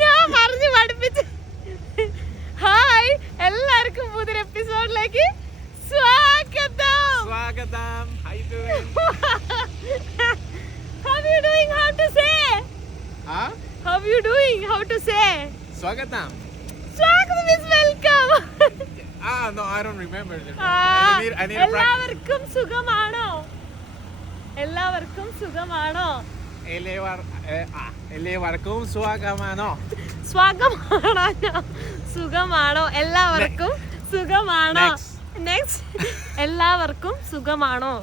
ഞാൻ പറഞ്ഞു പഠിപ്പിച്ചു ഹായ് എല്ലാവർക്കും പുതിയൊരു എപ്പിസോഡിലേക്ക് സ്വാഗതം doing? How to say? Huh? How you doing? How to say? Swagatam. സ്വാഗതം. Ah, remember. The ആ, I need to practice. എല്ലാവർക്കും സുഖമാണോ എല്ലാവർക്കും സുഖമാണോ എല്ലാവർക്കും സുഖമാണോ? സുഖമാണോ സുഖമാണോ? എല്ലാവർക്കും സുഖമാണോ? നെക്സ്റ്റ് എല്ലാവർക്കും സുഖമാണോ?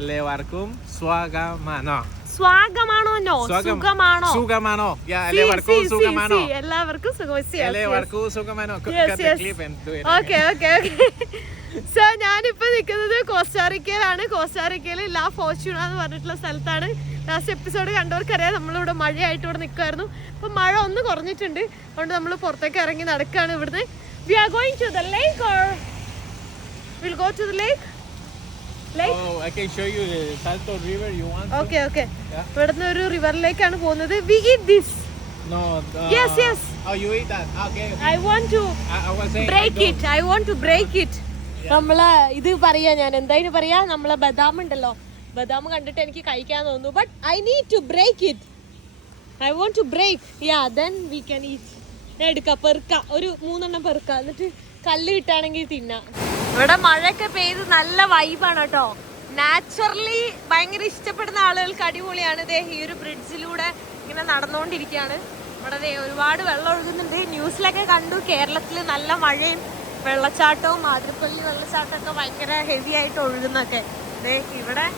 എല്ലാവർക്കും സ്വാഗമാണോ? സ്വാഗമാണോ സുഖമാണോ? സുഖമാണോ? സുഖമാണോ. എല്ലാവർക്കും സുഖമാണോ? ഓക്കെ ഓക്കെ സോ ഞാനിപ്പോ നിൽക്കുന്നത് കോസ്റ്റാറിക്കയിലാണ്. കോസ്റ്റാറിക്കയിൽ ലാ ഫോർച്യൂണ എന്ന് പറഞ്ഞിട്ടുള്ള സ്ഥലത്താണ്. ലാസ്റ്റ് എപ്പിസോഡ് കണ്ടവർക്കറിയാം. നമ്മളിവിടെ മഴയായിട്ട് ഇവിടെ നിൽക്കുമായിരുന്നു അപ്പം മഴ ഒന്ന് കുറഞ്ഞിട്ടുണ്ട്. അതുകൊണ്ട് നമ്മൾ പുറത്തേക്ക് ഇറങ്ങി നടക്കുകയാണ് ഇവിടുന്ന്. We are going to the lake or will go to the lake okay okay okay ഇവിടുന്ന് ഒരു റിവറിലേക്കാണ് പോകുന്നത്. We eat this No. Uh, Yes, yes. Oh, you eat that? Okay. I want to I, I was saying. I break don't- it I want to break it നമ്മളെ ഇത് പറയാ ഞാൻ. എന്തായാലും പറയാ? നമ്മളെ ബദാം ഉണ്ടല്ലോ. ബദാം കണ്ടിട്ട് എനിക്ക് കഴിക്കാൻ തോന്നുന്നു. But I need to break it I want to break yeah then we can eat എടുക്ക. പെറുക്ക. ഒരു മൂന്നെണ്ണം പെറുക്ക. എന്നിട്ട് കല്ല് കിട്ടാണെങ്കിൽ തിന്നാം. ഇവിടെ മഴയൊക്കെ പെയ്ത് നല്ല വൈബാണ് കേട്ടോ. നാച്ചുറലി ഭയങ്കര ഇഷ്ടപ്പെടുന്ന ആളുകൾക്ക് അടിപൊളിയാണ്. ഇതേ ഈ ഒരു ബ്രിഡ്ജിലൂടെ ഇങ്ങനെ നടന്നുകൊണ്ടിരിക്കുകയാണ് ഇവിടെ ഒരുപാട് വെള്ളം ഒഴുകുന്നുണ്ട്. ന്യൂസിലൊക്കെ കണ്ടു. കേരളത്തിൽ നല്ല മഴയും വെള്ളച്ചാട്ടവും മാതിരിപ്പള്ളി വെള്ളച്ചാട്ടമൊക്കെ ഭയങ്കര ഹെവി ആയിട്ട് ഒഴുകുന്നൊക്കെ ദേ ഇവിടെ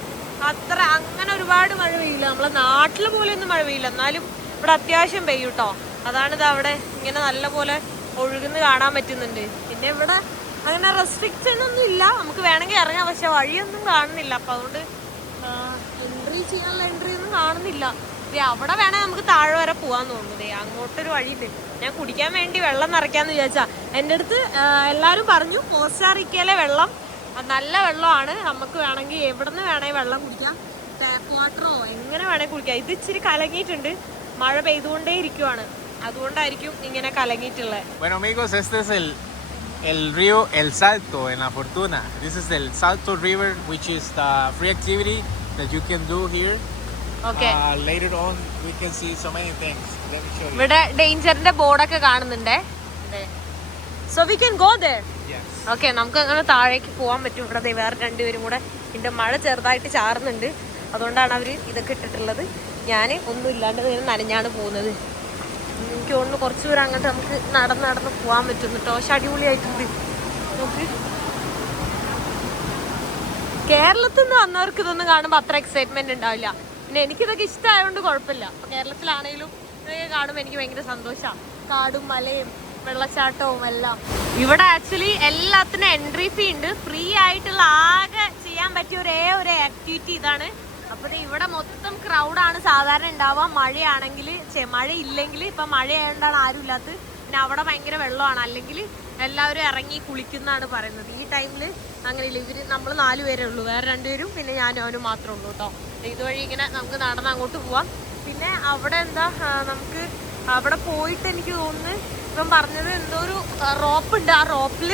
അത്ര അങ്ങനെ ഒരുപാട് മഴ പെയ്യില്ല. നമ്മളെ നാട്ടിൽ പോലെ ഒന്നും മഴ പെയ്യില്ല. എന്നാലും ഇവിടെ അത്യാവശ്യം പെയ്യൂട്ടോ അതാണിത് അതാണ് ഇത് അവിടെ ഇങ്ങനെ നല്ല പോലെ ഒഴുകുന്ന കാണാൻ പറ്റുന്നുണ്ട്. പിന്നെ ഇവിടെ അങ്ങനെ റെസ്ട്രിക്ഷൻ ഒന്നും ഇല്ല. നമുക്ക് വേണമെങ്കിൽ ഇറങ്ങാം. പക്ഷെ വഴിയൊന്നും കാണുന്നില്ല. അപ്പൊ അതുകൊണ്ട് എൻട്രി ചെയ്യാനുള്ള എൻട്രി ഒന്നും കാണുന്നില്ല. അവിടെ വേണേ നമുക്ക് താഴെ വരെ പോകാൻ തോന്നുന്നത് അങ്ങോട്ടൊരു വഴിയുണ്ട്. ഞാൻ കുടിക്കാൻ വേണ്ടി വെള്ളം നിറയ്ക്കാന്ന് വിചാരിച്ചാ. എന്റെ അടുത്ത് എല്ലാവരും പറഞ്ഞു കോസ്റ്റാറിക്കയിലെ വെള്ളം നല്ല വെള്ളമാണ്. നമുക്ക് വേണമെങ്കിൽ എവിടെ നിന്ന് വേണമെങ്കിൽ വെള്ളം കുടിക്കാം. ടാപ്പ് വാട്ടറോ എങ്ങനെ വേണമെങ്കിൽ കുടിക്കാം. ഇത് ഇച്ചിരി കലങ്ങിയിട്ടുണ്ട്. മഴ പെയ്തുകൊണ്ടേ ഇരിക്കുവാണ് അതുകൊണ്ടായിരിക്കും ഇങ്ങനെ കലങ്ങിയിട്ടുള്ളത് el, río El Salto en La Fortuna. This is el Salto River, which is the free activity that you can do here. Okay Uh, later on, we can see so many things. Let me show you. ഇവിടെ ഡേഞ്ചറിന്റെ ബോർഡൊക്കെ കാണുന്നുണ്ടേ so we can go there Yes. Okay നമുക്ക് അങ്ങനെ താഴേക്ക് പോകാൻ പറ്റും ഇവിടെ വേറെ രണ്ടുപേരും കൂടെ ഇതിന്റെ മഴ ചെറുതായിട്ട് ചാറുന്നുണ്ട് അതുകൊണ്ടാണ് അവർ ഇതൊക്കെ ഇട്ടിട്ടുള്ളത് ഞാൻ ഒന്നും ഇല്ലാണ്ട് ഇങ്ങനെ നനഞ്ഞാണ് പോകുന്നത് എനിക്ക് തോന്നുന്നു കുറച്ച് ദൂരം അങ്ങോട്ട് നമുക്ക് നടന്ന് നടന്ന് പോകാൻ പറ്റും കേട്ടോ. പക്ഷെ അടിപൊളിയായിട്ടുണ്ട്. നോക്ക്. കേരളത്തിൽ നിന്ന് വന്നവർക്ക് ഇതൊന്നും കാണുമ്പോൾ അത്ര എക്സൈറ്റ്മെന്റ് ഉണ്ടാവില്ല. പിന്നെ എനിക്കിതൊക്കെ ഇഷ്ടമായതുകൊണ്ട് കുഴപ്പമില്ല. കേരളത്തിലാണെങ്കിലും ഇതൊക്കെ കാണുമ്പോൾ എനിക്ക് ഭയങ്കര സന്തോഷമാണ് കാടും മലയും വെള്ളച്ചാട്ടവും എല്ലാം. ഇവിടെ ആക്ച്വലി എല്ലാത്തിനും എൻട്രി ഫീ ഉണ്ട്. ഫ്രീ ആയിട്ടുള്ള ആകെ ചെയ്യാൻ പറ്റിയ ഒരേ ഒരു ആക്ടിവിറ്റി ഇതാണ്. അപ്പൊ ഇവിടെ മൊത്തം ആണ്. സാധാരണ ഉണ്ടാവുക. മഴയാണെങ്കിൽ മഴ ഇല്ലെങ്കിൽ ഇപ്പൊ മഴയായതുകൊണ്ടാണ് ആരും ഇല്ലാത്തത്. പിന്നെ അവിടെ ഭയങ്കര വെള്ളമാണ്. അല്ലെങ്കിൽ എല്ലാവരും ഇറങ്ങി കുളിക്കുന്നതാണ് പറയുന്നത്. ഈ ടൈമിൽ അങ്ങനെയില്ല. ഇവർ നമ്മൾ നാല് പേരേ ഉള്ളൂ. വേറെ രണ്ടുപേരും പിന്നെ ഞാനും അവനും മാത്രമേ ഉള്ളൂ കേട്ടോ. ഇതുവഴി ഇങ്ങനെ നമുക്ക് നടന്ന് അങ്ങോട്ട് പോവാം. പിന്നെ അവിടെ എന്താ നമുക്ക് അവിടെ പോയിട്ട് എനിക്ക് തോന്നുന്നു ഇപ്പം പറഞ്ഞത് എന്തോ ഒരു റോപ്പ് ഉണ്ട് ആ റോപ്പിൽ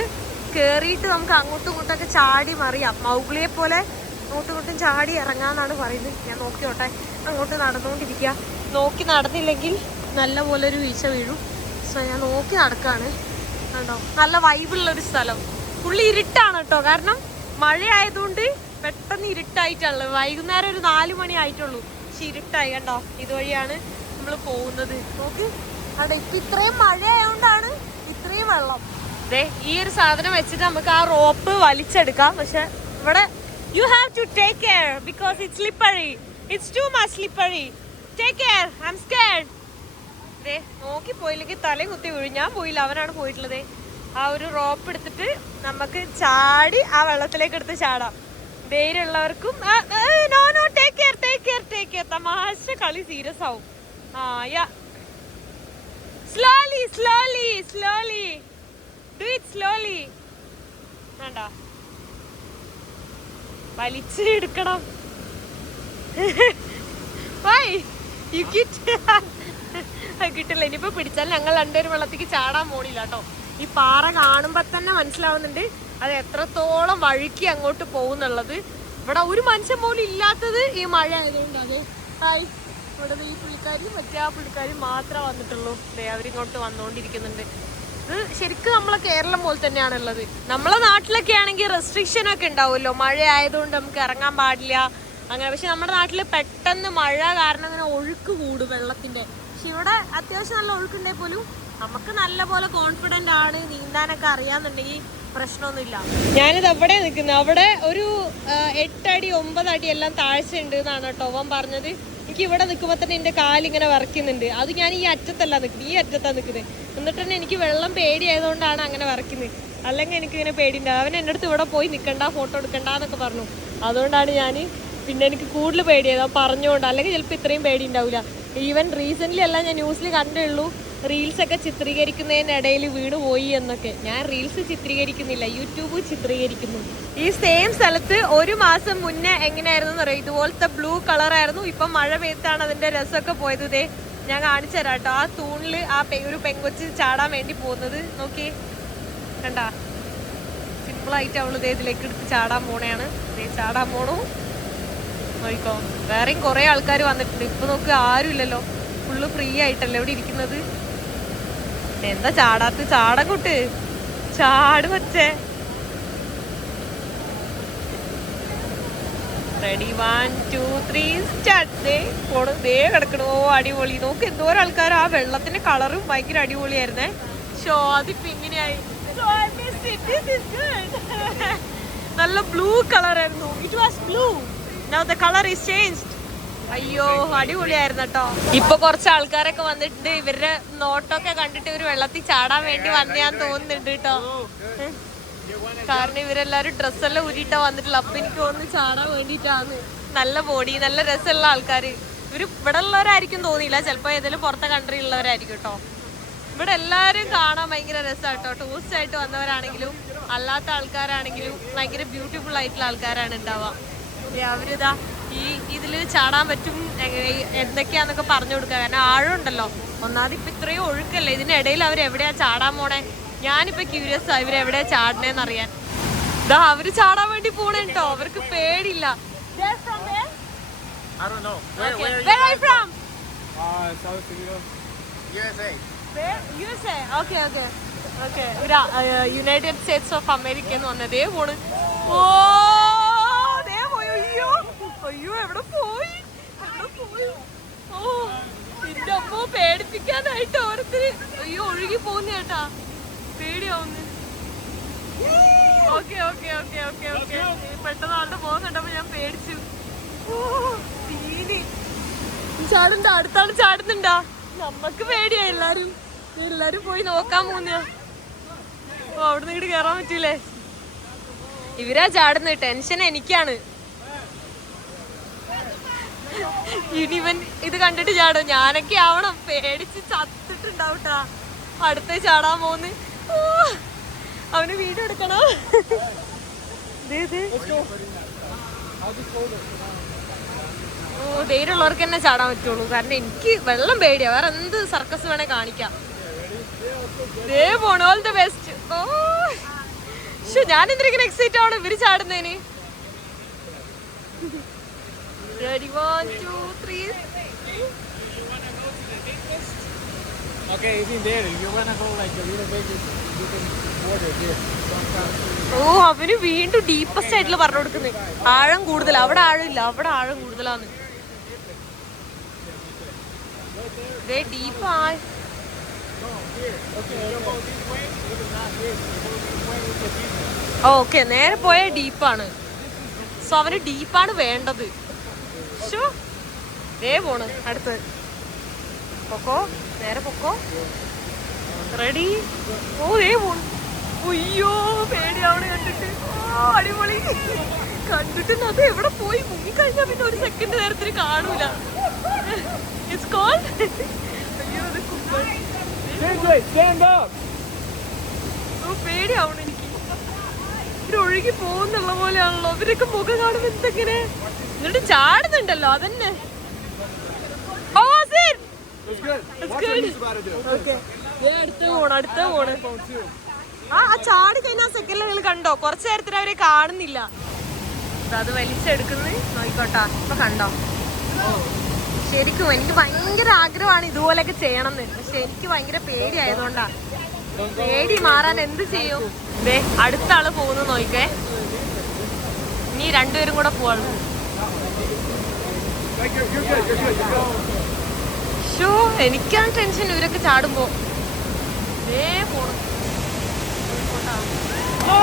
കയറിയിട്ട് നമുക്ക് അങ്ങോട്ടും ഇങ്ങോട്ടൊക്കെ ചാടി മറിയാം. മൗഗ്ലിയെ പോലെ അങ്ങോട്ടും ചാടി ഇറങ്ങാന്നാണ് പറയുന്നത്. ഞാൻ നോക്കിയോട്ടെ. അങ്ങോട്ട് നടന്നുകൊണ്ടിരിക്കുക നോക്കി നടന്നില്ലെങ്കിൽ നല്ല ഒരു വീഴ്ച വീഴും. സോ ഞാൻ നോക്കി നടക്കാണ്. കണ്ടോ? നല്ല വൈബുള്ള ഒരു സ്ഥലം. പുള്ളി ഇരുട്ടാണ് കേട്ടോ. കാരണം മഴയായതുകൊണ്ട് പെട്ടെന്ന് ഇരുട്ടായിട്ടുള്ളത് വൈകുന്നേരം ഒരു നാലു മണി ആയിട്ടുള്ളൂ. പക്ഷെ ഇരുട്ടായി കണ്ടോ? ഇതുവഴിയാണ് നമ്മൾ പോകുന്നത്. നോക്ക്. അവിടെ ഇപ്പം ഇത്രയും മഴയായതുകൊണ്ടാണ് ഇത്രയും വെള്ളം. അതെ ഈ ഒരു സാധനം വെച്ചിട്ട് നമുക്ക് ആ റോപ്പ് വലിച്ചെടുക്കാം. പക്ഷെ ഇവിടെ you have to take care because it's slippery. It's too much slippery. Take care. I'm scared. ദേ നോക്കി പോയില്ലെങ്കിൽ തലയും കുത്തി വീഴും. ഞാൻ പോയില്ല. അവനാണ് പോയിട്ടുള്ളത്. ആ ഒരു റോപ്പ് എടുത്തിട്ട് നമുക്ക് ചാടി ആ വെള്ളത്തിലേക്ക് എടുത്ത് ചാടാം. ധൈര്യമുള്ളവർക്കും no no take care take care take care തമാശ കളി സീരിയസ് ആവും. ആ yeah. Slowly slowly slowly do it slowly വേണ്ട. വലിച്ച് എടുക്കണം വൈ യു കിറ്റ് അത് കിട്ടില്ല. ഇനിയിപ്പോ പിടിച്ചാൽ ഞങ്ങൾ രണ്ടുപേരും വെള്ളത്തേക്ക് ചാടാൻ പോണില്ല കേട്ടോ. ഈ പാറ കാണുമ്പോ തന്നെ മനസ്സിലാവുന്നുണ്ട് അത് എത്രത്തോളം വഴുക്കി അങ്ങോട്ട് പോകുന്നുള്ളത്. ഇവിടെ ഒരു മനുഷ്യൻ പോലും ഇല്ലാത്തത് ഈ മഴ ആയതുകൊണ്ട് അതെ. ഹായ്. ഇവിടെ ഈ പുള്ളിക്കാരും മറ്റേ ആ പുള്ളിക്കാരും മാത്രമേ വന്നിട്ടുള്ളൂ. അവരിങ്ങോട്ട് വന്നുകൊണ്ടിരിക്കുന്നുണ്ട്. ഇത് ശരിക്കും നമ്മളെ കേരളം പോലെ തന്നെയാണ് ഉള്ളത് നമ്മളെ നാട്ടിലൊക്കെ ആണെങ്കിൽ റെസ്ട്രിക്ഷൻ ഒക്കെ ഉണ്ടാവുമല്ലോ. മഴ ആയതുകൊണ്ട് നമുക്ക് ഇറങ്ങാൻ പാടില്ല. അങ്ങനെ പക്ഷെ നമ്മുടെ നാട്ടിൽ പെട്ടെന്ന് മഴ കാരണം ഇങ്ങനെ ഒഴുക്ക് കൂടും വെള്ളത്തിന്റെ. പക്ഷെ ഇവിടെ അത്യാവശ്യം നല്ല ഒഴുക്കുണ്ടെങ്കിൽ പോലും നമുക്ക് നല്ല പോലെ കോൺഫിഡന്റ് ആണ് നീന്താനൊക്കെ അറിയാന്നുണ്ടെങ്കിൽ പ്രശ്നമൊന്നുമില്ല. ഞാനിത് അവിടെ നിൽക്കുന്നത് അവിടെ ഒരു എട്ടടി അടി എല്ലാം താഴ്ച ഉണ്ട് എന്നാണ് കേട്ടോ അവൻ പറഞ്ഞത്. എനിക്ക് ഇവിടെ നിൽക്കുമ്പോൾ തന്നെ എന്റെ കാലിങ്ങനെ വറക്കുന്നുണ്ട് അത് ഞാൻ ഈ അറ്റത്തല്ല നിൽക്കുന്നത്. ഈ അറ്റത്താണ് നിൽക്കുന്നത്. എന്നിട്ട് തന്നെ എനിക്ക് വെള്ളം പേടിയായതുകൊണ്ടാണ് അങ്ങനെ വരയ്ക്കുന്നത്. അല്ലെങ്കിൽ എനിക്ക് ഇങ്ങനെ പേടിയുണ്ട്. അവൻ എന്റെ അടുത്ത് ഇവിടെ പോയി നിൽക്കണ്ട ഫോട്ടോ എടുക്കണ്ട എന്നൊക്കെ പറഞ്ഞു. അതുകൊണ്ടാണ് ഞാൻ പിന്നെ എനിക്ക് കൂടുതൽ പേടിയായത്. അവൻ പറഞ്ഞുകൊണ്ട് അല്ലെങ്കിൽ ചിലപ്പോൾ ഇത്രയും പേടി ഉണ്ടാവില്ല ഈവൻ റീസെന്റ്ലി എല്ലാം ഞാൻ ന്യൂസിൽ കണ്ടുള്ളൂ. റീൽസൊക്കെ ചിത്രീകരിക്കുന്നതിനിടയിൽ വീണ് പോയി എന്നൊക്കെ. ഞാൻ റീൽസ് ചിത്രീകരിക്കുന്നില്ല യൂട്യൂബ് ചിത്രീകരിക്കുന്നു. ഈ സെയിം സ്ഥലത്ത് ഒരു മാസം മുന്നേ എങ്ങനെയായിരുന്നു എന്ന് പറയും ഇതുപോലത്തെ ബ്ലൂ കളറായിരുന്നു ഇപ്പം മഴ പെയ്ത്താണ് അതിന്റെ രസമൊക്കെ പോയത്. ദേ ഞാൻ കാണിച്ചു തരാം കേട്ടോ. ആ തൂണിൽ ആ ഒരു പെങ്കൊച്ച് ചാടാൻ വേണ്ടി പോകുന്നത്. നോക്കി. കണ്ട? സിമ്പിൾ ആയിട്ട് അവൾ ദേ ഇതിലേക്ക് എടുത്ത് ചാടാൻ പോണയാണ്. ചാടാൻ പോണു. നോക്കിക്കോ. വേറെയും കുറെ ആൾക്കാർ വന്നിട്ടുണ്ട്. ഇപ്പൊ നോക്ക് ആരും ഇല്ലല്ലോ. ഫുള്ള് ഫ്രീ ആയിട്ടല്ലേ ഇവിടെ ഇരിക്കുന്നത്. എന്താ ചാടാത്ത ചാടക്കൂട്ട് ചാട് വച്ചേ ready one two three start പോണു. ദേ കിടക്കണു. അടിപൊളി. നോക്ക് എന്തോരം ആൾക്കാർ ആ വെള്ളത്തിന്റെ കളറും ഭയങ്കര അടിപൊളിയായിരുന്നേ. ഷോ അതിപ്പോ ഇങ്ങനെയായി. നല്ല ബ്ലൂ കളർ ആയിരുന്നു. It was blue now colour is changed അയ്യോ അടിപൊളിയായിരുന്നു കേട്ടോ. ഇപ്പൊ കുറച്ച് ആൾക്കാരൊക്കെ വന്നിട്ടുണ്ട്. ഇവരുടെ നോട്ടൊക്കെ കണ്ടിട്ട് ഇവർ വെള്ളത്തിൽ ചാടാൻ വേണ്ടി വന്നയാന്ന് തോന്നുന്നുണ്ട് കേട്ടോ. ഏ? കാരണം ഇവരെല്ലാരും ഡ്രസ്സെല്ലാം ഊരിയിട്ടാ വന്നിട്ടില്ല അപ്പൊ എനിക്ക് തോന്നുന്നു ചാടാൻ വേണ്ടിയിട്ടാണ് നല്ല ബോഡി നല്ല രസമുള്ള ആൾക്കാർ ഇവർ ഇവിടെ ഉള്ളവരായിരിക്കും തോന്നിയില്ല. ചിലപ്പോ ഏതെങ്കിലും പുറത്തെ കൺട്രി ഉള്ളവരായിരിക്കും കേട്ടോ. ഇവിടെ എല്ലാരും കാണാൻ ഭയങ്കര രസമാട്ടോ ടൂറിസ്റ്റ് ആയിട്ട് വന്നവരാണെങ്കിലും അല്ലാത്ത ആൾക്കാരാണെങ്കിലും ഭയങ്കര ബ്യൂട്ടിഫുൾ ആയിട്ടുള്ള ആൾക്കാരാണ് ഉണ്ടാവുക. അവരിതാ ഈ ഇതിൽ ചാടാൻ പറ്റും എന്തൊക്കെയാന്നൊക്കെ പറഞ്ഞു കൊടുക്കുക. കാരണം ആഴം ഉണ്ടല്ലോ. ഒന്നാമത് ഇപ്പൊ ഇത്രയും ഒഴുക്കല്ലേ? ഇതിനിടയിൽ അവർ എവിടെയാ ചാടാൻ പോണേ? ഞാനിപ്പോ ക്യൂരിയസ് ആ ഇവരെവിടെ ചാടണേന്ന് അറിയാൻ. ഇതാ അവർ ചാടാൻ വേണ്ടി പോണേ കേട്ടോ അവർക്ക്. ഇവർ യുണൈറ്റഡ് സ്റ്റേറ്റ്സ് ഓഫ് അമേരിക്ക എന്ന് പറഞ്ഞതേ ദേ പോണ്. ഓ ദേ പോയി. അയ്യോ അയ്യോ എവിടെ പോയി? എവിടെ പോയി? ഓ പേടിപ്പിക്കാനായിട്ട് ഓരോരുത്തര്. അയ്യോ ഒഴുകി പോകുന്ന ചേട്ടാ. പേടിയാവുന്നു. Okay okay okay okay okay പെട്ടെന്ന് ആളുടെ പോകുന്നുണ്ടപ്പോ ഞാൻ പേടിച്ചു. തീനി ചാടുണ്ടാ അടുത്താണ് ചാടുന്നുണ്ടാ? നമ്മക്ക് പേടിയാ എല്ലാരും. എല്ലാരും പോയി നോക്കാൻ പോകുന്ന ഓ അവിടെ നിന്ന് കേറാൻ പറ്റൂലേ? ഇവരാ ചാടുന്നത് ടെൻഷൻ എനിക്കാണ്. ഇനി ഇവൻ ഇത് കണ്ടിട്ട് ചാടും. ഞാനൊക്കെ ആവണം. പേടിച്ച് ചത്തിട്ടുണ്ടാവട്ടാ അടുത്ത ചാടാൻ പോന്ന് ഓ, അവന് വീഡിയോ എടുക്കണോ. ഓ ധൈര്യമുള്ളവർക്ക് തന്നെ ചാടാൻ പറ്റുള്ളൂ. കാരണം എനിക്ക് വെള്ളം പേടിയാ. വേറെ എന്ത് സർക്കസ് വേണേ കാണിക്കാം. ദേ പോണു ഓൾ ദ ബെസ്റ്റ് ഓ ഞാൻ എന്തിനൊക്കെ എക്സൈറ്റ് ആണ് ഇവർ ചാടുന്നതിന്. Two, three. Okay, it's in there. If you wanna go like a little bit, you can, water here. ഓ അവന് വീണ്ടും ഡീപ്പസ്റ്റ് ആയിട്ടുള്ള പറഞ്ഞു കൊടുക്കുന്നത് ആഴം കൂടുതൽ അവിടെ ആഴമില്ല അവിടെ ആഴം കൂടുതലാന്ന്. ഡീപ്പ് ആ. ഓക്കെ നേരെ പോയ ഡീപ്പാണ് സോ അവന് ഡീപ്പാണ് വേണ്ടത്. ദേ പോണ്. അടുത്ത്. പൊക്കോ. നേരെ പൊക്കോ. റെഡി. ഓ ഏ അയ്യോ പേടിയാവണ കണ്ടിട്ട്. ഓ അടിപൊളി. കണ്ടിട്ട് അത് എവിടെ പോയി? മുങ്ങിക്കഴിഞ്ഞാ പിന്നെ ഒരു സെക്കൻഡ് നേരത്തിന് കാണൂല. അയ്യോ പേടിയാവണം എനിക്ക്. ഇവർ ഒഴുകി പോകുന്നുള്ള പോലെയാണല്ലോ. ഇവരൊക്കെ മുഖം കാണുമ്പോ എന്തെങ്ങനെ? എന്നിട്ട് ചാടുന്നുണ്ടല്ലോ അതന്നെ. അടുത്ത പോണ് അടുത്ത പോണ് ആ ആ ചാടി കഴിഞ്ഞാൽ സെക്കൻഡ് നിങ്ങൾ കണ്ടോ? കുറച്ചു നേരത്തിന് അവരെ കാണുന്നില്ല. അത് വലിച്ചെടുക്കുന്നത്. നോയിക്കോട്ടാ ഇപ്പൊ കണ്ടോ? ശരിക്കും എനിക്ക് ഭയങ്കര ആഗ്രഹമാണ് ഇതുപോലൊക്കെ ചെയ്യണം എന്ന് പക്ഷെ എനിക്ക് ഭയങ്കര പേടിയായതുകൊണ്ടാ പേടി മാറാൻ എന്ത് ചെയ്യും? ദേ അടുത്ത ആൾ പോകുന്നു നോക്കേ നീ രണ്ടുപേരും കൂടെ പോവാണ്. ഷോ എനിക്കാണ് ടെൻഷൻ ഇവരൊക്കെ ചാടുമ്പോ. ദേ പോണു. ഓ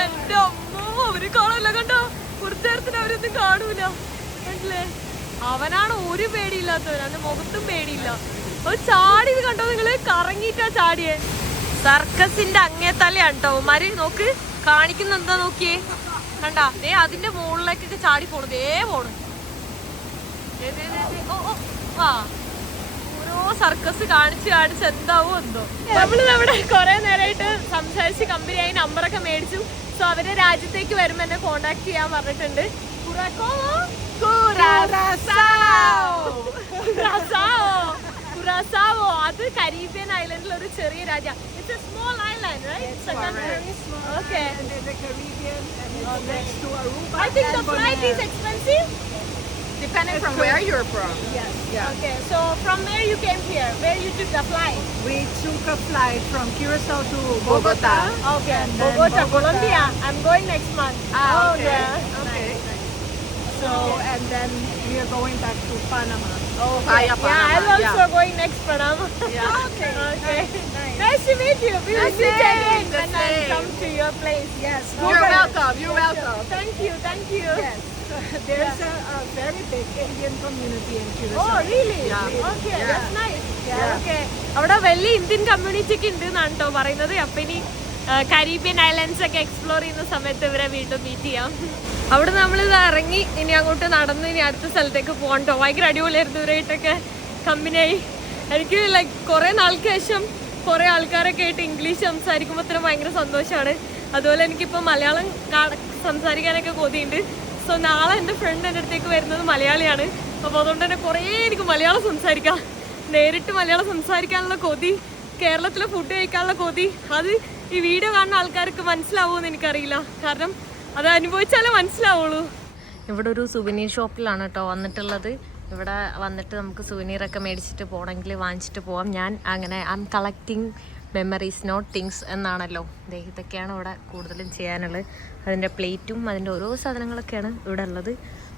എന്റെ അമ്മോ അവർ കാണാനില്ല കണ്ടോ? കുറച്ചേരത്തിന് അവരൊന്നും കാണൂല. കണ്ടില്ലേ? അവനാണ് ഒരു പേടിയില്ലാത്തവൻ. അവന്റെ മുഖത്തും പേടിയില്ല. അത് ചാടിയത് കണ്ടോ നിങ്ങൾ? കറങ്ങിയിട്ടാ ചാടിയേ. സർക്കസിന്റെ അങ്ങേ തലയാണ് കേട്ടോ നോക്ക്. കാണിക്കുന്ന എന്താ നോക്കിയേ? കണ്ടാ. ദേ അതിന്റെ മുകളിലേക്കൊക്കെ ചാടി പോണു. ദേ പോണു. ഓ, ഓ, ആ ഓരോ സർക്കസ് കാണിച്ച് കാണിച്ച് എന്താവോ എന്തോ. നമ്മൾ നമ്മുടെ കുറെ നേരമായിട്ട് സംസാരിച്ച് കമ്പനിയായി നമ്പറൊക്കെ മേടിച്ചു. സോ അവരെ രാജ്യത്തേക്ക് വരുമ്പോ എന്നെ കോണ്ടാക്ട് ചെയ്യാൻ പറഞ്ഞിട്ടുണ്ട്. അത് കരീബിയൻ ഐലൻഡിലെ ഒരു ചെറിയ രാജ്യം. It's a small island right okay Depending from where you're from. Yes, yeah. Okay, so from where you came here, where you took the flight? We took a flight from Curacao to Bogota. Okay, And Bogota, Bogota. Colombia. I'm going next month. Ah, oh, yeah. Okay. So, and then we are going back to Panama. Oh, Via yeah, Panama, I'm also yeah. going next Panama. Yeah. okay. okay. Nice. Nice to meet you. We will same, again when I come to your place. Yes. You're welcome. You're welcome. Thank you, thank you. Yes. There's a, a very big Indian community in Curacao. Oh, really? Yeah. Okay, Yeah. that's nice. Yeah. Okay. അവിടെ വലിയ Indian community ഒക്കെ ഉണ്ട് എന്നാണ് കേട്ടോ പറയുന്നത് അപ്പൊ ഇനി Caribbean islands ഒക്കെ എക്സ്പ്ലോർ ചെയ്യുന്ന സമയത്ത് ഇവരെ വീണ്ടും മീറ്റ് ചെയ്യാം അവിടെ നമ്മൾ ഇത് ഇറങ്ങി ഇനി അങ്ങോട്ട് നടന്ന് ഇനി അടുത്ത സ്ഥലത്തേക്ക് പോകാൻ കേട്ടോ ഭയങ്കര അടിപൊളിയായിരുന്നു ഇവരായിട്ടൊക്കെ കമ്പനിയായി എനിക്ക് ലൈക്ക് കുറേ നാൾക്ക് ശേഷം കുറേ ആൾക്കാരൊക്കെ ആയിട്ട് ഇംഗ്ലീഷ് സംസാരിക്കുമ്പോൾ തന്നെ ഭയങ്കര സന്തോഷമാണ് അതുപോലെ എനിക്കിപ്പോൾ മലയാളം സംസാരിക്കാനൊക്കെ കൊതിയുണ്ട് സോ നാളെ എന്റെ ഫ്രണ്ട് എന്റെ അടുത്തേക്ക് വരുന്നത് മലയാളിയാണ്. അപ്പോൾ അതുകൊണ്ട് തന്നെ കുറേ എനിക്ക് മലയാളം സംസാരിക്കാം. നേരിട്ട് മലയാളം സംസാരിക്കാനുള്ള കൊതി കേരളത്തിലെ ഫുഡ് കഴിക്കാനുള്ള കൊതി അത് ഈ വീഡിയോ കാണുന്ന ആൾക്കാർക്ക് മനസ്സിലാവുമെന്ന് എനിക്കറിയില്ല. കാരണം അത് അനുഭവിച്ചാലേ മനസ്സിലാവുള്ളൂ. ഇവിടെ ഒരു സുവനീർ ഷോപ്പിലാണ് കേട്ടോ വന്നിട്ടുള്ളത്. ഇവിടെ വന്നിട്ട് നമുക്ക് സുവനീറൊക്കെ മേടിച്ചിട്ട് പോകണമെങ്കിൽ വാങ്ങിച്ചിട്ട് പോവാം. ഞാൻ അങ്ങനെ I am collecting memories not things എന്നാണല്ലോ. ഇതൊക്കെയാണ് ഇവിടെ കൂടുതലും ചെയ്യാനുള്ളത്. അതിന്റെ പ്ലേറ്റും അതിന്റെ ഓരോ സാധനങ്ങളൊക്കെയാണ് ഇവിടെ ഉള്ളത്.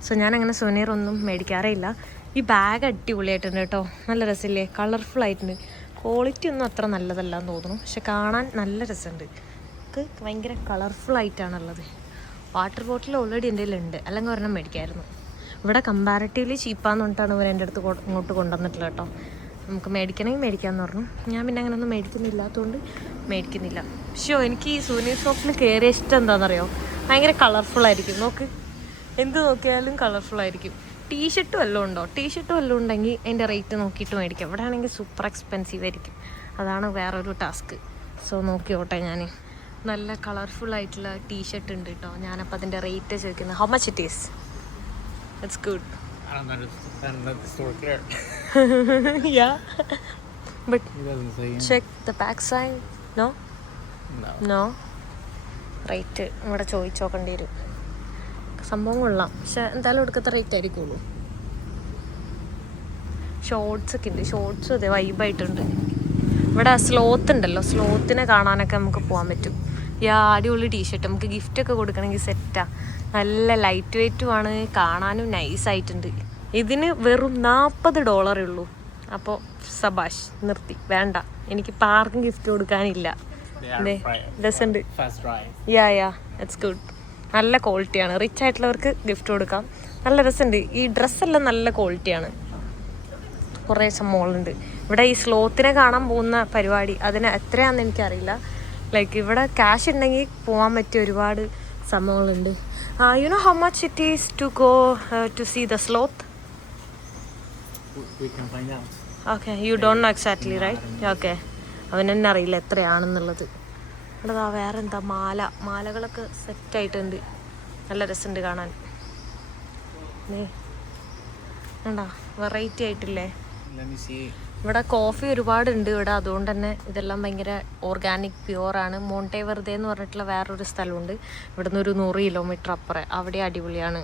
സോ ഞാൻ അങ്ങനെ സുവനീർ ഒന്നും മേടിക്കാറേ ഇല്ല ഈ ബാഗ് അടിപൊളിയായിട്ടുണ്ട് കേട്ടോ. നല്ല രസമില്ലേ? കളർഫുൾ ആയിട്ടുണ്ട്. ക്വാളിറ്റി ഒന്നും അത്ര നല്ലതല്ല എന്ന് തോന്നുന്നു. പക്ഷെ കാണാൻ നല്ല രസമുണ്ട്. ഇത് ഭയങ്കര കളർഫുൾ ആയിട്ടാണുള്ളത്. വാട്ടർ ബോട്ടിൽ ഓൾറെഡി എന്റെ ഉണ്ട് അല്ലെങ്കിൽ ഒരെണ്ണം മേടിക്കായിരുന്നു. ഇവിടെ കമ്പാരിറ്റീവ്ലി ചീപ്പാന്ന് പറഞ്ഞിട്ടാണ് ഇവർ എന്റെ അടുത്ത് ഇങ്ങോട്ട് കൊണ്ടുവന്നിട്ടുള്ളത് കേട്ടോ. നമുക്ക് മേടിക്കണമെങ്കിൽ മേടിക്കാമെന്ന് പറഞ്ഞു. ഞാൻ പിന്നെ അങ്ങനെ ഒന്നും മേടിക്കുന്നില്ലാത്തതുകൊണ്ട് മേടിക്കുന്നില്ല. പക്ഷേ എനിക്ക് ഈ സൂര്യ ഷോപ്പിൽ കയറിയ ഇഷ്ടം എന്താണെന്നറിയോ? ഭയങ്കര കളർഫുൾ ആയിരിക്കും. നോക്ക്. എന്ത് നോക്കിയാലും കളർഫുൾ ആയിരിക്കും. ടീഷർട്ട് വല്ലതും ഉണ്ടോ? ടീഷർട്ട് വല്ലതും ഉണ്ടെങ്കിൽ അതിന്റെ റേറ്റ് നോക്കിയിട്ട് മേടിക്കാം. ഇവിടെ ആണെങ്കിൽ സൂപ്പർ എക്സ്പെൻസീവ് ആയിരിക്കും. അതാണ് വേറൊരു ടാസ്ക് സോ നോക്കിയോട്ടെ ഞാൻ നല്ല കളർഫുൾ ആയിട്ടുള്ള ടീഷർട്ട് ഉണ്ട് കേട്ടോ. ഞാനപ്പോൾ അതിന്റെ റേറ്റ് ചോദിക്കുന്നത്. How much it is it's good I don't understand that the store clear. yeah. But It doesn't say. check the back side no No. No rate ഇവിടെ ചോദിച്ചു നോക്കേണ്ടി വരും. സംഭവം കൊള്ളാം. പക്ഷെ എന്തായാലും എടുക്കത്തെ റേറ്റ് ആയിരിക്കുള്ളൂ. ഷോർട്സ് ഒക്കെ ഉണ്ട്. ഷോർട്സും അതെ വൈബായിട്ടുണ്ട് ഇവിടെ സ്ലോത്ത് ഉണ്ടല്ലോ. സ്ലോത്തിനെ കാണാനൊക്കെ നമുക്ക് പോകാൻ പറ്റും. യാ അടിപൊളി ടീഷർട്ട് നമുക്ക് ഗിഫ്റ്റ് ഒക്കെ കൊടുക്കണമെങ്കിൽ സെറ്റാ നല്ല ലൈറ്റ് വെയ്റ്റും ആണ് കാണാനും നൈസ് ആയിട്ടുണ്ട്. ഇതിന് വെറും നാൽപ്പത് ഡോളറേ ഉള്ളൂ. അപ്പോൾ സബാഷ് നിർത്തി. വേണ്ട. എനിക്ക് ആർക്കും ഗിഫ്റ്റ് കൊടുക്കാനില്ല. രസമുണ്ട് യാ യാ ഇറ്റ്സ് ഗുഡ് നല്ല ക്വാളിറ്റിയാണ് റിച്ച് ആയിട്ടുള്ളവർക്ക് ഗിഫ്റ്റ് കൊടുക്കാം. നല്ല രസമുണ്ട് ഈ ഡ്രസ്സെല്ലാം നല്ല ക്വാളിറ്റിയാണ് കുറേ സംഭവങ്ങളുണ്ട് ഇവിടെ ഈ സ്ലോത്തിനെ കാണാൻ പോകുന്ന പരിപാടി അതിന് എത്രയാണെന്ന് എനിക്കറിയില്ല. ലൈക്ക് ഇവിടെ ക്യാഷ് ഉണ്ടെങ്കിൽ പോകാൻ പറ്റിയ ഒരുപാട് സംഭവങ്ങളുണ്ട്. You know how much it is to go to see the sloth okay you don't know exactly right okay അവൻ തന്നെ അറിയില്ല എത്രയാണെന്നുള്ളത്. ഇവിടെ വേറെ എന്താ മാല. മാലകളൊക്കെ സെറ്റ് ആയിട്ടുണ്ട്. നല്ല രസമുണ്ട് കാണാൻ. കണ്ടോ? വെറൈറ്റി ആയിട്ടില്ലേ. ഇവിടെ കോഫി ഒരുപാടുണ്ട്. ഇവിടെ അതുകൊണ്ട് തന്നെ ഇതെല്ലാം ഭയങ്കര ഓർഗാനിക് പ്യുവർ ആണ്. മോണ്ടെ വെറുതെ എന്ന് പറഞ്ഞിട്ടുള്ള വേറൊരു സ്ഥലമുണ്ട്. ഇവിടുന്ന് ഒരു നൂറ് കിലോമീറ്റർ അപ്പുറം. അവിടെ അടിപൊളിയാണ്.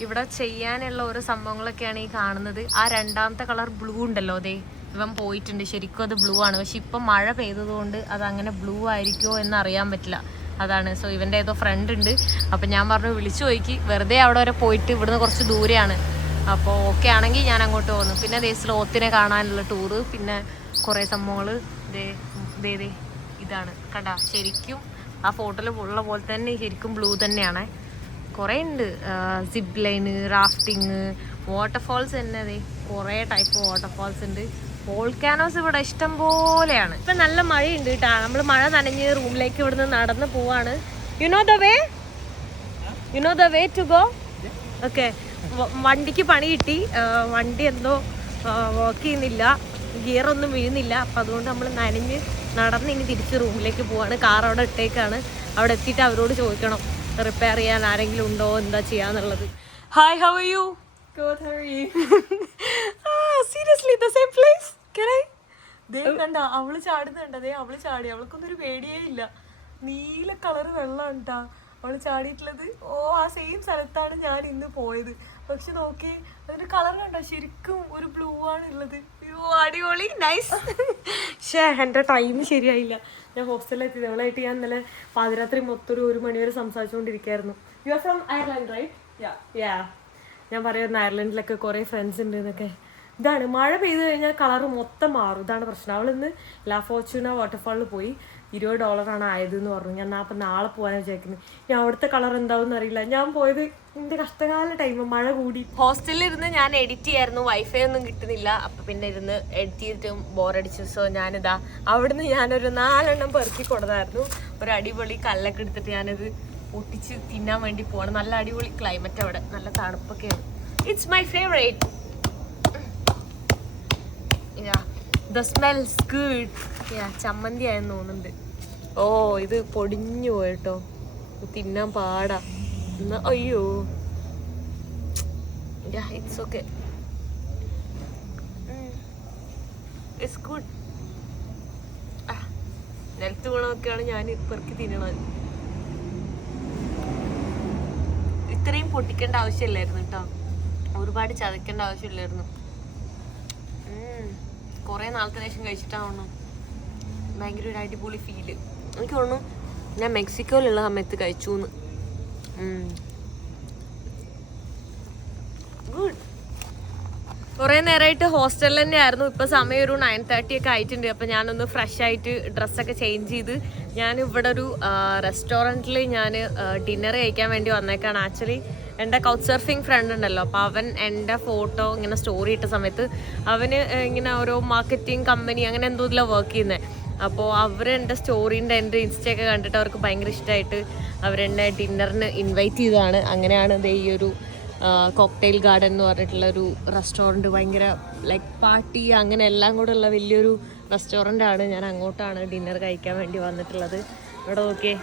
ഇവിടെ ചെയ്യാനുള്ള ഓരോ സംഭവങ്ങളൊക്കെയാണ് ഈ കാണുന്നത്. ആ രണ്ടാമത്തെ കളർ ബ്ലൂ ഉണ്ടല്ലോ അതെ ഇവൻ പോയിട്ടുണ്ട്. ശരിക്കും അത് ബ്ലൂ ആണ്. പക്ഷെ ഇപ്പം മഴ പെയ്തതുകൊണ്ട് അത് അങ്ങനെ ബ്ലൂ ആയിരിക്കുമോ എന്ന് അറിയാൻ പറ്റില്ല. അതാണ്. സോ ഇവന്റെ ഏതോ ഫ്രണ്ട് ഉണ്ട്. അപ്പം ഞാൻ പറഞ്ഞു വിളിച്ചു നോക്കി. വെറുതെ അവിടെ വരെ പോയിട്ട് ഇവിടുന്ന് കുറച്ച് ദൂരെയാണ്. അപ്പോൾ ഓക്കെ ആണെങ്കിൽ ഞാൻ അങ്ങോട്ട് പോകുന്നു പിന്നെ ദേ സ്ലോത്തിനെ കാണാനുള്ള ടൂറ് പിന്നെ കുറേ സംഭവങ്ങൾ ദേ ദേ ദേ ഇതാണ്. കണ്ട? ശരിക്കും ആ ഫോട്ടോയിൽ ഉള്ള പോലെ തന്നെ ശരിക്കും ബ്ലൂ തന്നെയാണ്. കുറേ ഉണ്ട് സിബ് ലൈന് റാഫ്റ്റിങ് വാട്ടർഫാൾസ് തന്നെ അതെ കുറേ ടൈപ്പ് വാട്ടർഫാൾസ് ഉണ്ട് വോൾക്കാനോസ് ഇവിടെ ഇഷ്ടം പോലെയാണ്. ഇപ്പം നല്ല മഴയുണ്ട് കേട്ടോ നമ്മൾ മഴ നനഞ്ഞ് റൂമിലേക്ക് ഇവിടുന്ന് നടന്ന് പോവാണ്. You know the way you know the way to go okay വണ്ടിക്ക് പണി കിട്ടി. വണ്ടി എന്തോ വർക്ക് ചെയ്യുന്നില്ല. ഗിയർ ഒന്നും വീഴുന്നില്ല. അപ്പം അതുകൊണ്ട് നമ്മൾ നനഞ്ഞ് നടന്ന് ഇനി തിരിച്ച് റൂമിലേക്ക് പോവാണ്. കാർ അവിടെ ഇട്ടേക്കാണ്. അവിടെ എത്തിയിട്ട് അവരോട് ചോദിക്കണം. റിപ്പയർ ചെയ്യാൻ ആരെങ്കിലും ഉണ്ടോ? എന്താ ചെയ്യാന്നുള്ളത്. Hi how you Good, how are you? Seriously the same place can I ദേ കണ്ട അവൾ ചാടുന്നുണ്ട് ദേ അവൾ ചാടി. അവൾക്കൊന്നും ഒരു പേടിയേ ഇല്ല. നീല കളർ വെള്ളം ഉണ്ടാ അവൾ ചാടിയിട്ടുള്ളത്. ഓ ആ സെയിം സ്ഥലത്താണ് ഞാൻ ഇന്ന് പോയത്. പക്ഷെ നോക്കി അതിന്റെ കളർ കണ്ടോ? ശരിക്കും ഒരു ബ്ലൂ ആണ് ഉള്ളത് അടിപൊളി. നൈസ് പക്ഷേ എന്റെ ടൈം ശരിയായില്ല. ഞാൻ ഹോസ്റ്റലിലെത്തി അവളായിട്ട് ഞാൻ ഇന്നലെ പാതിരാത്രി മൊത്തം ഒരു ഒരു മണിവരെ സംസാരിച്ചുകൊണ്ടിരിക്കുകയായിരുന്നു you are from Ireland right. Yeah ഞാൻ പറയുന്ന അയർലൻഡിലൊക്കെ കുറേ ഫ്രണ്ട്സ് ഉണ്ട് എന്നൊക്കെ. ഇതാണ്. മഴ പെയ്ത് കഴിഞ്ഞാൽ കളർ മൊത്തം മാറും. ഇതാണ് പ്രശ്നം. അവളിന്ന് ലാ ഫോർച്യൂണ വാട്ടർഫാളിൽ പോയി. ഇരുപത് ഡോളറാണ് ആയത് എന്ന് പറഞ്ഞു. ഞാൻ അപ്പം നാളെ പോകാനാണ് വിചാരിക്കുന്നത് ഞാൻ അവിടുത്തെ കളർ എന്താവും അറിയില്ല ഞാൻ പോയത് എന്റെ കഷ്ടകാല ടൈം മഴ കൂടി. ഹോസ്റ്റലിൽ ഇരുന്ന് ഞാൻ എഡിറ്റ് ചെയ്യായിരുന്നു. വൈഫൈ ഒന്നും കിട്ടുന്നില്ല. അപ്പം പിന്നെ ഇരുന്ന് എഡിറ്റ് ചെയ്തിട്ടും ബോറടിച്ചു സോ ഞാനിതാ അവിടുന്ന് ഞാനൊരു നാലെണ്ണം പെറുക്കി കൊടുത്തായിരുന്നു. ഒരു അടിപൊളി കല്ലൊക്കെ എടുത്തിട്ട് ഞാനത് പൊട്ടിച്ച് തിന്നാൻ വേണ്ടി പോകണം നല്ല അടിപൊളി ക്ലൈമറ്റ് അവിടെ. നല്ല തണുപ്പൊക്കെയാണ് it's my favourite the smells good ചമ്മന്തി ആയെന്ന് തോന്നുന്നുണ്ട്. ഓ ഇത് പൊടിഞ്ഞു പോയിട്ടോ. തിന്നാൻ പാടാ. എന്നാ അയ്യോ. ഇറ്റ്സ് ഓക്കെ ഇറ്റ്സ് ഗുഡ് നിലത്ത് വീണൊക്കെയാണ് ഞാൻ പെറുക്കി തിന്നണത്. ഇത്രയും പൊട്ടിക്കേണ്ട ആവശ്യമില്ലായിരുന്നു കേട്ടോ ഒരുപാട് ചതയ്ക്കേണ്ട ആവശ്യമില്ലായിരുന്നു. കുറേ നാളത്തെ ശേഷം കഴിച്ചിട്ടാണ് ഭയങ്കര ഒരു അടിപൊളി ഫീൽ എനിക്ക് തോന്നുന്നു ഞാൻ മെക്സിക്കോയിലുള്ള സമയത്ത് കഴിച്ചു എന്ന് ഗുഡ് കുറേ നേരമായിട്ട് ഹോസ്റ്റലിൽ തന്നെയായിരുന്നു. ഇപ്പൊ സമയം ഒരു നയൻ തേർട്ടി ഒക്കെ ആയിട്ടുണ്ട്. അപ്പൊ ഞാനൊന്ന് ഫ്രഷ് ആയിട്ട് ഡ്രസ്സൊക്കെ ചേഞ്ച് ചെയ്ത് ഞാൻ ഇവിടെ ഒരു റെസ്റ്റോറന്റിൽ ഞാൻ ഡിന്നർ കഴിക്കാൻ വേണ്ടി വന്നേക്കാണ്. ആക്ച്വലി എന്റെ കൗച്ച് സർഫിംഗ് ഫ്രണ്ട് ഉണ്ടല്ലോ. അപ്പോൾ അവൻ എന്റെ ഫോട്ടോ ഇങ്ങനെ സ്റ്റോറി ഇട്ട സമയത്ത് അവന് ഇങ്ങനെ ഓരോ മാർക്കറ്റിംഗ് കമ്പനി അങ്ങനെ എന്തോ ഇതിലാണ് വർക്ക് ചെയ്യുന്നത് അപ്പോൾ അവർ എന്റെ സ്റ്റോറീന്റെ എന്റെ ഇൻസ്റ്റയൊക്കെ കണ്ടിട്ട് അവർക്ക് ഭയങ്കര ഇഷ്ടമായിട്ട് അവരെന്നെ ഡിന്നറിന് ഇൻവൈറ്റ് ചെയ്തതാണ്. അങ്ങനെയാണ് ദേ ഈ ഒരു കോക്ടെയിൽ ഗാർഡൻ എന്ന് പറഞ്ഞിട്ടുള്ള ഒരു റെസ്റ്റോറന്റ് ഭയങ്കര ലൈക്ക് പാർട്ടി അങ്ങനെ എല്ലാം കൂടെ ഉള്ള വലിയൊരു റെസ്റ്റോറന്റ് ആണ്. ഞാൻ അങ്ങോട്ടാണ് ഡിന്നർ കഴിക്കാൻ വേണ്ടി വന്നിട്ടുള്ളത്. ഇവിടെ നോക്കിയേ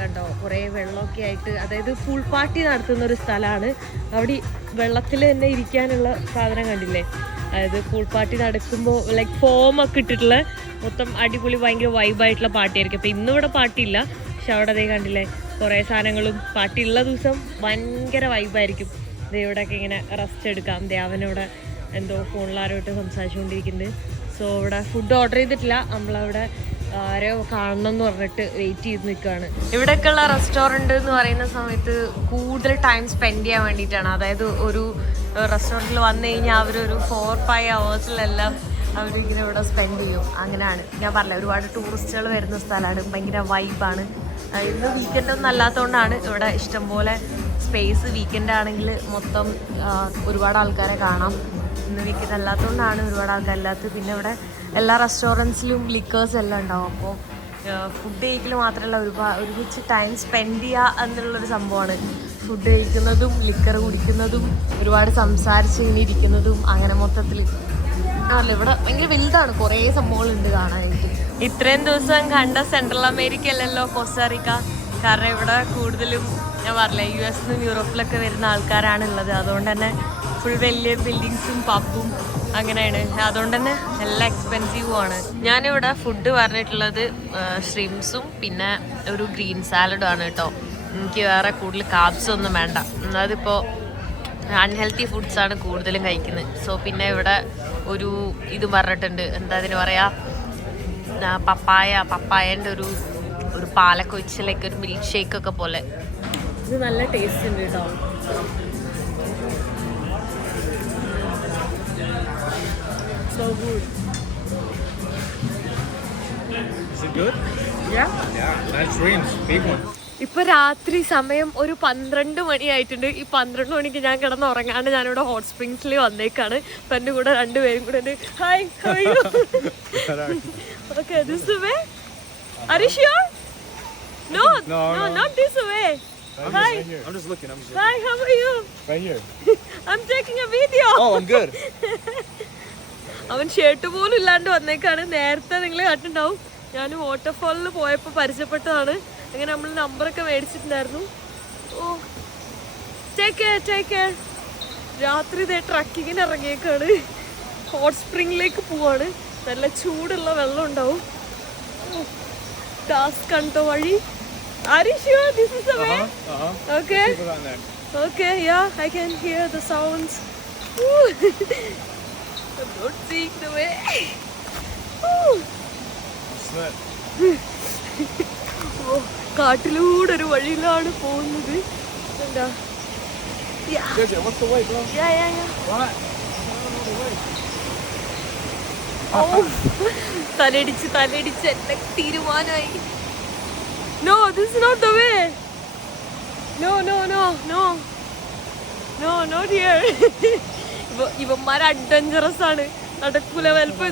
കണ്ടോ കുറേ വെള്ളമൊക്കെ ആയിട്ട് അതായത് ഫുൾ പാർട്ടി നടത്തുന്ന ഒരു സ്ഥലമാണ്. അവിടെ വെള്ളത്തിൽ തന്നെ ഇരിക്കാനുള്ള സാധനം കണ്ടില്ലേ? അതായത് പൂൾ പാർട്ടി നടക്കുമ്പോൾ ലൈക്ക് ഫോം ഒക്കെ ഇട്ടിട്ടുള്ള മൊത്തം അടിപൊളി ഭയങ്കര വൈബായിട്ടുള്ള പാർട്ടിയായിരിക്കും അപ്പോൾ ഇന്നിവിടെ പാർട്ടിയില്ല പക്ഷെ അവിടെ അതേ കണ്ടില്ലേ കുറേ സാധനങ്ങളും പാർട്ടി ഉള്ള ദിവസം ഭയങ്കര വൈബായിരിക്കും ഇവിടെയൊക്കെ ഇങ്ങനെ റെസ്റ്റ് എടുക്കാം. ദേ അവനിവിടെ എന്തോ ഫോണിലാരോട്ട് സംസാരിച്ചുകൊണ്ടിരിക്കുന്നുണ്ട്. സോ ഇവിടെ ഫുഡ് ഓർഡർ ചെയ്തിട്ടില്ല. നമ്മളവിടെ ആരോ കാണണം എന്ന് പറഞ്ഞിട്ട് വെയിറ്റ് ചെയ്ത് നിൽക്കുകയാണ് ഇവിടെയൊക്കെയുള്ള റെസ്റ്റോറന്റ് എന്ന് പറയുന്ന സമയത്ത് കൂടുതൽ ടൈം സ്പെൻഡ് ചെയ്യാൻ വേണ്ടിയിട്ടാണ്. അതായത് ഒരു റെസ്റ്റോറന്റിൽ വന്നു കഴിഞ്ഞാൽ അവരൊരു ഫോർ ഫൈവ് അവേഴ്സിലെല്ലാം അവരിങ്ങനെ ഇവിടെ സ്പെൻഡ് ചെയ്യും. അങ്ങനെയാണ് ഞാൻ പറഞ്ഞില്ല ഒരുപാട് ടൂറിസ്റ്റുകൾ വരുന്ന സ്ഥലമാണ് ഭയങ്കര വൈബാണ് ഇന്ന് വീക്കെൻഡ് ഒന്നും അല്ലാത്തതുകൊണ്ടാണ് ഇവിടെ ഇഷ്ടംപോലെ സ്പേസ് വീക്കെൻഡ് ആണെങ്കിൽ മൊത്തം ഒരുപാട് ആൾക്കാരെ കാണാം. ഇന്ന് വീക്കെൻഡ് അല്ലാത്തതുകൊണ്ടാണ് ഒരുപാട് ആൾക്കാരില്ലാത്തത് പിന്നെ ഇവിടെ എല്ലാ റെസ്റ്റോറന്റ്സിലും ലിക്കേഴ്സ് എല്ലാം ഉണ്ടാവും. അപ്പോൾ ഫുഡ് കഴിക്കൽ മാത്രമല്ല ഒരുപാട് ഒരുമിച്ച് ടൈം സ്പെൻഡ് ചെയ്യുക എന്നുള്ളൊരു സംഭവമാണ് ഫുഡ് കഴിക്കുന്നതും ലിക്കർ കുടിക്കുന്നതും ഒരുപാട് സംസാരിച്ച് ഇങ്ങനെ ഇരിക്കുന്നതും അങ്ങനെ മൊത്തത്തിൽ അല്ല ഇവിടെ ഭയങ്കര വലുതാണ്. കുറേ സംഭവങ്ങളുണ്ട് കാണാനായിട്ട്. ഇത്രയും ദിവസം കണ്ട സെൻട്രൽ അമേരിക്ക അല്ലല്ലോ കോസ്റ്റാറിക്ക കാരണം ഇവിടെ കൂടുതലും ഞാൻ പറഞ്ഞില്ലേ യു എസ് നിന്നും യൂറോപ്പിലൊക്കെ വരുന്ന ആൾക്കാരാണ് ഉള്ളത് അതുകൊണ്ട് തന്നെ ഫുൾ വലിയ ബിൽഡിങ്സും പബ്ബും അങ്ങനെയാണ്. അതുകൊണ്ട് തന്നെ എല്ലാം എക്സ്പെൻസീവും ആണ്. ഞാനിവിടെ ഫുഡ് പറഞ്ഞിട്ടുള്ളത് ഷ്രിംസും പിന്നെ ഒരു ഗ്രീൻ സാലഡും ആണ് കേട്ടോ. എനിക്ക് വേറെ കൂടുതൽ കാബ്സ് ഒന്നും വേണ്ട. അതിപ്പോൾ അൺഹെൽത്തി ഫുഡ്സ് ആണ് കൂടുതലും കഴിക്കുന്നത്. സോ പിന്നെ ഇവിടെ ഒരു ഇത് പറഞ്ഞിട്ടുണ്ട്. എന്താ അതിന് പറയുക പപ്പായ പപ്പായന്റെ ഒരു ഒരു പാലൊക്കെ ലൈക്ക് ഒരു മിൽക്ക് ഷേക്ക് ഒക്കെ പോലെ. ഇത് നല്ല ടേസ്റ്റ് ഉണ്ട് കേട്ടോ So good. Is it good? Yeah, nice dreams, big one. ഇപ്പൊ രാത്രി സമയം ഒരു പന്ത്രണ്ട് മണിയായിട്ടുണ്ട് ഈ പന്ത്രണ്ട് മണിക്ക് ഞാൻ കിടന്ന് ഉറങ്ങാണ്ട് ഞാനിവിടെ ഹോട്ട് സ്പ്രിങ്സിൽ വന്നേക്കാണ് ഇപ്പൊ എന്റെ കൂടെ രണ്ടുപേരും കൂടെ ഉണ്ട് hi okay this way Are you sure? No, no, no. not this way. Hi, I'm just looking. I'm just hi, how are you? right here. I'm taking a video. Oh, I'm good. അവൻ shirt പോലും ഇല്ലാണ്ട് വന്നേക്കാണ് നേരത്തെ നിങ്ങൾ കണ്ടിട്ടുണ്ടാവും ഞാൻ വാട്ടർഫാളിൽ പോയപ്പോൾ പരിചയപ്പെട്ടതാണ് അങ്ങനെ നമ്മൾ നമ്പറൊക്കെ മേടിച്ചിട്ടുണ്ടായിരുന്നു. Oh take care take care രാത്രി ഇതേ ട്രക്കിങ്ങിന് ഇറങ്ങിയേക്കാണ്. ഹോട്ട് സ്പ്രിങ്ങിലേക്ക് പോവാണ്. നല്ല ചൂടുള്ള വെള്ളം ഉണ്ടാവും. ടാസ്ക് കണ്ടോ വഴി? Uh-huh. Okay, yeah, I can hear the sounds. I'm not seeing the way. ഓ, കാട്ടിലൂടെ ഒരു വഴിയിലാണ് പോകുന്നത്. എന്താ തലടിച്ച് എന്റെ തലയിടിച്ച് എന്നെ തീരുമാനമായി no this not the way no no no no no not here ഇവന്മാർ അഡ്വഞ്ചറസ് ആണ്. നടക്കൂല ചിലപ്പോ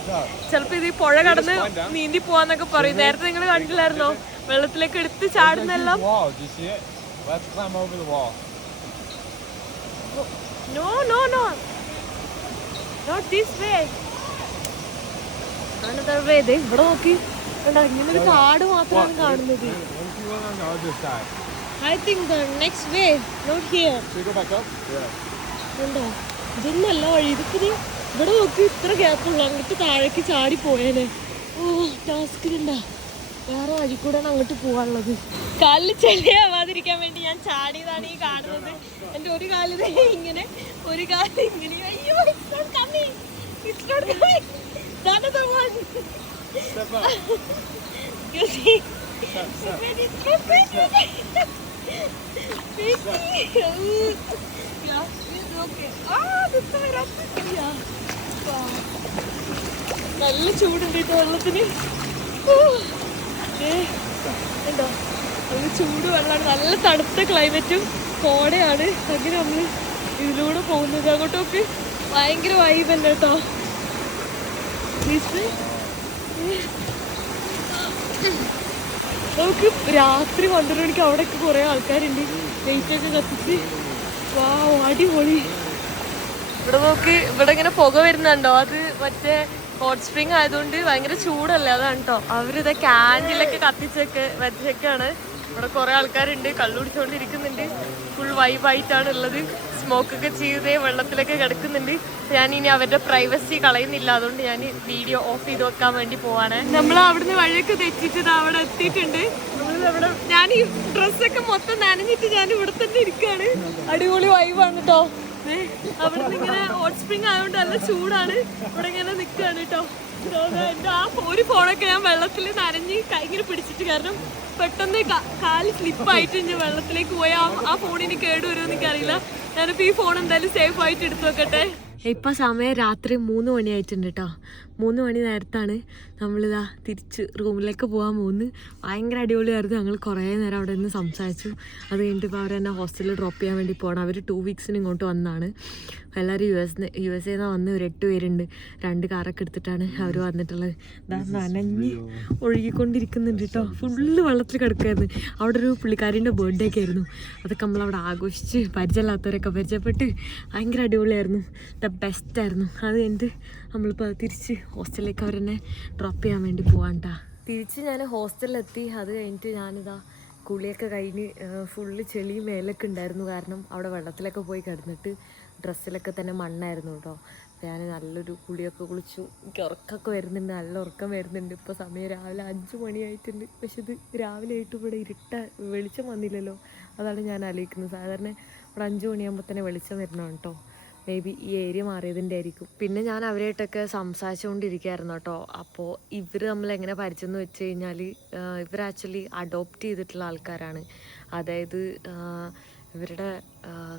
ചിലപ്പോ ഇത് പുഴ കടന്ന് നീന്തി പോവാന്നൊക്കെ പറയും. നേരത്തെ നിങ്ങൾ കണ്ടില്ലായിരുന്നോ? വെള്ളത്തിലേക്ക് എടുത്ത് ചാടുന്നെല്ലാം. No no no not this way another way. ദേ ഇവിടെ നോക്കി. ഇങ്ങനെ ഒരു കാട് മാത്രമാണ് കാണുന്നത്. Went on the go back up? Yeah. കണ്ടോ ഇതൊന്നല്ല വഴി. ഇതിപ്പോ ഇവിടെ നോക്കി. ഇത്ര ഗ്യാപ്പുള്ളൂ അങ്ങോട്ട് താഴേക്ക് ചാടി പോയേനെ. ഓ ടാസ്കിലുണ്ടാ വേറെ വഴി കൂടെ അങ്ങോട്ട് പോവാനുള്ളത് കാലിൽ ചെളിയാവാതിരിക്കാൻ വേണ്ടി ഞാൻ ചാടിയതാണ് ഈ കാണുന്നത് എന്റെ ഒരു കാലിൽ ഇങ്ങനെ ഒരു കാലിൽ ഇങ്ങനെ അയ്യോ നല്ല ചൂടുണ്ട് വെള്ളത്തിന് കണ്ടോ? നല്ല ചൂട് വെള്ളമാണ് നല്ല തണുത്ത ക്ലൈമറ്റും കോടയാണ്. അങ്ങനെ നമ്മൾ ഇതിലൂടെ പോകുന്നത്. അങ്ങോട്ടൊക്കെ ഭയങ്കര വൈബ് തന്നെ കേട്ടോ നമുക്ക് രാത്രി പന്ത്രണ്ട് മണിക്ക് അവിടെയൊക്കെ കുറേ ആൾക്കാരുണ്ട്. ലൈറ്റ് ഒക്കെ കത്തിച്ച്. വാ അടിപൊളി. ഇവിടെ നോക്ക് ഇവിടെ ഇങ്ങനെ പുക വരുന്നുണ്ടോ? അത് മറ്റേ ഹോട്ട് സ്പ്രിംഗ് ആയതുകൊണ്ട് ഭയങ്കര ചൂടല്ലേ അതാണ് കേട്ടോ അവരിത് ക്യാൻഡിലൊക്കെ കത്തിച്ചൊക്കെ വെച്ചൊക്കെയാണ് ഇവിടെ കുറെ ആൾക്കാരുണ്ട് കള്ളുപിടിച്ചോണ്ടിരിക്കുന്നുണ്ട് ഫുൾ വൈബായിട്ടാണ് ഉള്ളത്. സ്മോക്ക് ഒക്കെ ചെയ്തേ വെള്ളത്തിലൊക്കെ കിടക്കുന്നുണ്ട്. ഞാൻ ഇനി അവരുടെ പ്രൈവസി കളയുന്നില്ല. അതുകൊണ്ട് ഞാൻ വീഡിയോ ഓഫ് ചെയ്ത് വെക്കാൻ വേണ്ടി പോവാണ്. നമ്മൾ അവിടുന്ന് വഴിയൊക്കെ തെറ്റിച്ചത് അവിടെ എത്തിയിട്ടുണ്ട്. ഞാൻ ഈ ഡ്രസ്സൊക്കെ മൊത്തം നനഞ്ഞിട്ട് ഞാൻ ഇവിടെ തന്നെ ഇരിക്കുകയാണ് അടിപൊളി വൈബാണ് കേട്ടോ ദേ, അവിടുന്ന് ഇങ്ങനെ ഹോട്ട് സ്പ്രിങ് ആയതുകൊണ്ട് നല്ല ചൂടാണ്. ഇവിടെ ഇങ്ങനെ നിൽക്കുകയാണ് കേട്ടോ ദാ ആ ഒരു ഫോണൊക്കെ ഞാൻ വെള്ളത്തിൽ നനഞ്ഞ് കൈങ്ങനെ പിടിച്ചിട്ട് കാരണം പെട്ടെന്ന് കാൽ സ്ലിപ്പായിട്ട് ഞാൻ വെള്ളത്തിലേക്ക് പോയി ആ ഫോണിന് കേടുവരുമോ എനിക്കറിയില്ല. ഞാനിപ്പോൾ ഈ ഫോൺ എന്തായാലും സേഫ് ആയിട്ട് എടുത്തു വെക്കട്ടെ. ഇപ്പൊ സമയം രാത്രി മൂന്ന് മണിയായിട്ടുണ്ട് കേട്ടോ മൂന്ന് മണി നേരത്താണ് നമ്മളിതാ തിരിച്ച് റൂമിലേക്ക് പോകാൻ പോകുന്നത്. ഭയങ്കര അടിപൊളിയായിരുന്നു. ഞങ്ങൾ കുറേ നേരം അവിടെ നിന്ന് സംസാരിച്ചു. അത് കഴിഞ്ഞിട്ട് ഇപ്പോൾ അവരെന്നെ ഹോസ്റ്റലിൽ ഡ്രോപ്പ് ചെയ്യാൻ വേണ്ടി പോകണം അവർ ടു വീക്സിന് ഇങ്ങോട്ട് വന്നതാണ് എല്ലാവരും യു എസ് യു എസ് എന്ന് വന്ന് ഒരു എട്ട് പേരുണ്ട്. രണ്ട് കാറൊക്കെ എടുത്തിട്ടാണ് അവർ വന്നിട്ടുള്ളത്. ഇതാ നനഞ്ഞ് ഒഴുകിക്കൊണ്ടിരിക്കുന്നുണ്ട് കേട്ടോ ഫുള്ള് വെള്ളത്തിൽ കിടക്കുമായിരുന്നു അവിടെ ഒരു പുള്ളിക്കാരിന്റെ ബർത്ത്ഡേ ഒക്കെ ആയിരുന്നു. അതൊക്കെ നമ്മളവിടെ ആഘോഷിച്ച് പരിചയമില്ലാത്തവരൊക്കെ പരിചയപ്പെട്ട് ഭയങ്കര അടിപൊളിയായിരുന്നു. ദ ബെസ്റ്റ് ആയിരുന്നു. അത് കഴിഞ്ഞിട്ട് നമ്മളിപ്പോൾ തിരിച്ച് ഹോസ്റ്റലിലേക്ക് അവരെന്നെ ഡ്രോപ്പ് ചെയ്യാൻ വേണ്ടി പോവാണ്ടാ തിരിച്ച് ഞാൻ ഹോസ്റ്റലിലെത്തി. അത് കഴിഞ്ഞിട്ട് ഞാനിതാ കുളിയൊക്കെ കഴിഞ്ഞ് ഫുള്ള് ചെളിയും മേലൊക്കെ ഉണ്ടായിരുന്നു. കാരണം അവിടെ വെള്ളത്തിലൊക്കെ പോയി കിടന്നിട്ട് ഡ്രസ്സിലൊക്കെ തന്നെ മണ്ണായിരുന്നു കേട്ടോ ഞാൻ നല്ലൊരു കുളിയൊക്കെ കുളിച്ചു. എനിക്ക് ഉറക്കമൊക്കെ വരുന്നുണ്ട്. നല്ല ഉറക്കം വരുന്നുണ്ട്. ഇപ്പോൾ സമയം രാവിലെ അഞ്ച് മണിയായിട്ടുണ്ട്. പക്ഷെ ഇത് രാവിലെ ആയിട്ട് ഇവിടെ ഇരുട്ട വെളിച്ചം വന്നില്ലല്ലോ. അതാണ് ഞാൻ ആലോചിക്കുന്നത്. സാധാരണ ഇവിടെ അഞ്ച് മണിയാകുമ്പോൾ തന്നെ വെളിച്ചം വരണം കേട്ടോ മേ ബി ഈ ഏരിയ മാറിയതിന്റെ ആയിരിക്കും. പിന്നെ ഞാൻ അവരായിട്ടൊക്കെ സംസാരിച്ചുകൊണ്ടിരിക്കുകയായിരുന്നു കേട്ടോ അപ്പോൾ ഇവർ നമ്മൾ എങ്ങനെ പരിചയം വെച്ച് കഴിഞ്ഞാൽ ഇവർ ആക്ച്വലി അഡോപ്റ്റ് ചെയ്തിട്ടുള്ള ആൾക്കാരാണ്. അതായത് ഇവരുടെ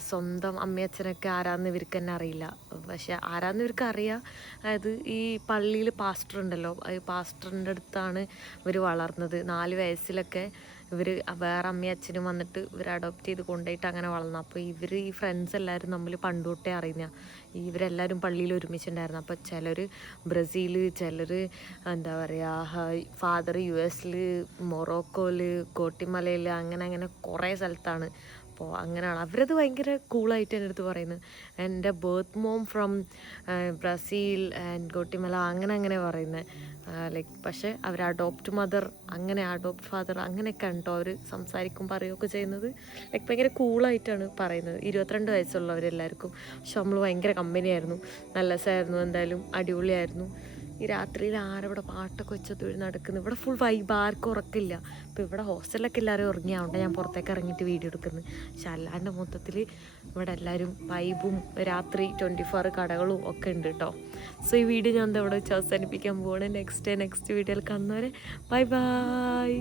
സ്വന്തം അമ്മയച്ഛനൊക്കെ ആരാന്ന് ഇവർക്ക് തന്നെ അറിയില്ല. പക്ഷെ ആരാന്ന് ഇവർക്ക് അറിയാം. അതായത് ഈ പള്ളിയിൽ പാസ്റ്റർ ഉണ്ടല്ലോ. ഈ പാസ്റ്ററിന്റെ അടുത്താണ് ഇവർ വളർന്നത്. നാല് വയസ്സിലൊക്കെ ഇവർ വേറെ അമ്മയച്ഛനും വന്നിട്ട് ഇവർ അഡോപ്റ്റ് ചെയ്ത് കൊണ്ടുപോയിട്ട് അങ്ങനെ വളർന്നു. അപ്പോൾ ഇവർ ഈ ഫ്രണ്ട്സ് എല്ലാവരും നമ്മൾ പണ്ടുകൊട്ടേ അറിയുന്ന ഇവരെല്ലാവരും പള്ളിയിൽ ഒരുമിച്ചുണ്ടായിരുന്നു. അപ്പോൾ ചിലർ ബ്രസീൽ ചിലർ എന്താ പറയുക ഫാദർ യു എസിൽ മൊറോക്കോയിൽ കോട്ടിമലയിൽ അങ്ങനെ അങ്ങനെ കുറേ സ്ഥലത്താണ് അപ്പോൾ അങ്ങനെയാണ് അവരത് ഭയങ്കര കൂളായിട്ട് എന്റെ അടുത്ത് പറയുന്നത് എന്റെ birth mom from Brazil and Guatemala അങ്ങനെ അങ്ങനെ പറയുന്നത് ലൈക്ക് പക്ഷേ അവർ അഡോപ്റ്റ് മദർ അങ്ങനെ അഡോപ്റ്റ് ഫാദർ അങ്ങനെയൊക്കെ ഉണ്ടോ? അവർ സംസാരിക്കും പറയുകയൊക്കെ ചെയ്യുന്നത് ലൈക്ക് ഭയങ്കര കൂളായിട്ടാണ് പറയുന്നത്. ഇരുപത്തിരണ്ട് വയസ്സുള്ളവരെല്ലാവർക്കും. പക്ഷെ നമ്മൾ ഭയങ്കര കമ്പനിയായിരുന്നു. നല്ല രസമായിരുന്നു എന്തായാലും. അടിപൊളിയായിരുന്നു. ഈ രാത്രിയിൽ ആരവിടെ പാട്ടൊക്കെ വെച്ചത് നടക്കുന്നു? ഇവിടെ ഫുൾ വൈബ് ആർക്കും ഉറക്കില്ല. അപ്പോൾ ഇവിടെ ഹോസ്റ്റലിലൊക്കെ എല്ലാവരും ഉറങ്ങിയാവുണ്ട് ഞാൻ പുറത്തേക്ക് ഇറങ്ങിയിട്ട് വീഡിയോ എടുക്കുന്നത് പക്ഷെ അല്ലാണ്ട് മൊത്തത്തിൽ ഇവിടെ എല്ലാവരും വൈബും രാത്രി ട്വന്റി ഫോർ കടകളും ഒക്കെ ഉണ്ട് കേട്ടോ സോ ഈ വീഡിയോ ഞാൻ എന്താ ഇവിടെ വെച്ച് അവസാനിപ്പിക്കാൻ പോവാണ്. നെക്സ്റ്റ് നെക്സ്റ്റ് വീഡിയോയിൽ കാണുന്നവരെ ബൈ ബൈ